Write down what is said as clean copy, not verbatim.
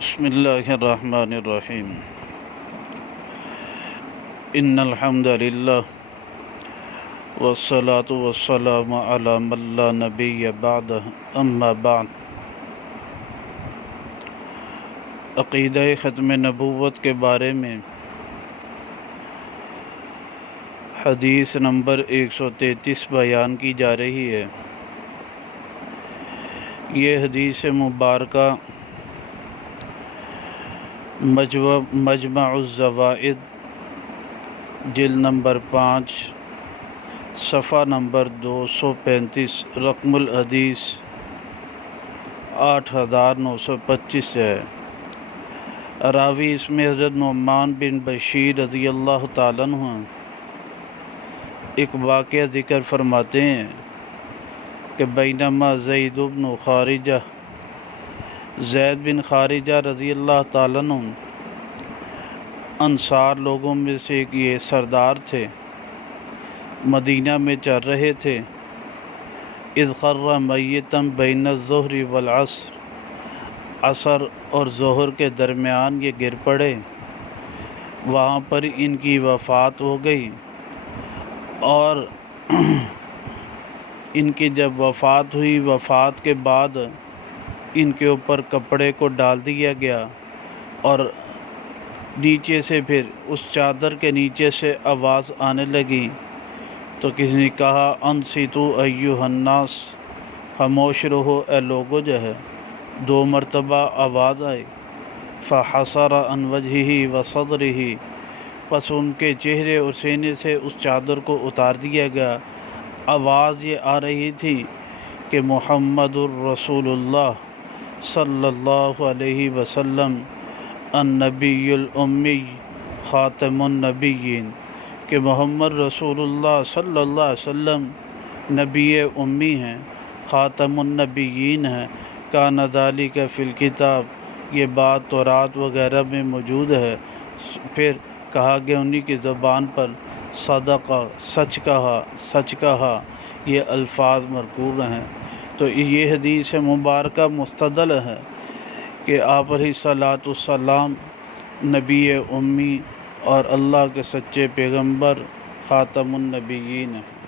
بسم اللہ الرحمن الرحیم ان الحمد للہ والصلاة والسلام علی من لا نبی بعدہ اما بعد۔ عقیدہ ختم نبوت کے بارے میں حدیث نمبر 133 بیان کی جا رہی ہے۔ یہ حدیث مبارکہ مجمع الزوائد جلد نمبر 5 صفحہ نمبر 235 رقم الحدیث 8925 ہے۔ راوی اس میں حضرت نعمان بن بشیر رضی اللہ تعالیٰ عنہ ایک واقعہ ذکر فرماتے ہیں کہ بینما زید بن خارجہ رضی اللہ تعالیٰ عنہ انصار لوگوں میں سے ایک یہ سردار تھے، مدینہ میں چل رہے تھے۔ اذ خر میتا بین الظہر والعصر، عصر اور ظہر کے درمیان یہ گر پڑے، وہاں پر ان کی وفات ہو گئی، اور ان کی جب وفات ہوئی، وفات کے بعد ان کے اوپر کپڑے کو ڈال دیا گیا، اور نیچے سے پھر اس چادر کے نیچے سے آواز آنے لگی، تو کسی نے کہا انصتوا ایھا الناس، خاموش رہو اے لوگو جو ہے۔ 2 مرتبہ آواز آئی، فحصر عن وجہہ وصدرہ، پس ان کے چہرے اور سینے سے اس چادر کو اتار دیا گیا۔ آواز یہ آ رہی تھی کہ محمد الرسول اللہ صلی اللہ علیہ وسلم النبی الامی خاتم النبیین، کہ محمد رسول اللہ صلی اللہ علیہ وسلم نبی امی ہیں، خاتم النبیین ہیں۔ کان ذالک فی الکتاب، یہ بات تورات وغیرہ میں موجود ہے۔ پھر کہا گیا انہی کی زبان پر صدقہ، سچ کہا، یہ الفاظ مذکور ہیں۔ تو یہ حدیث مبارکہ مستدل ہے کہ آپ علیہ الصلاۃ والسلام نبی امی اور اللہ کے سچے پیغمبر خاتم النبیین ہیں۔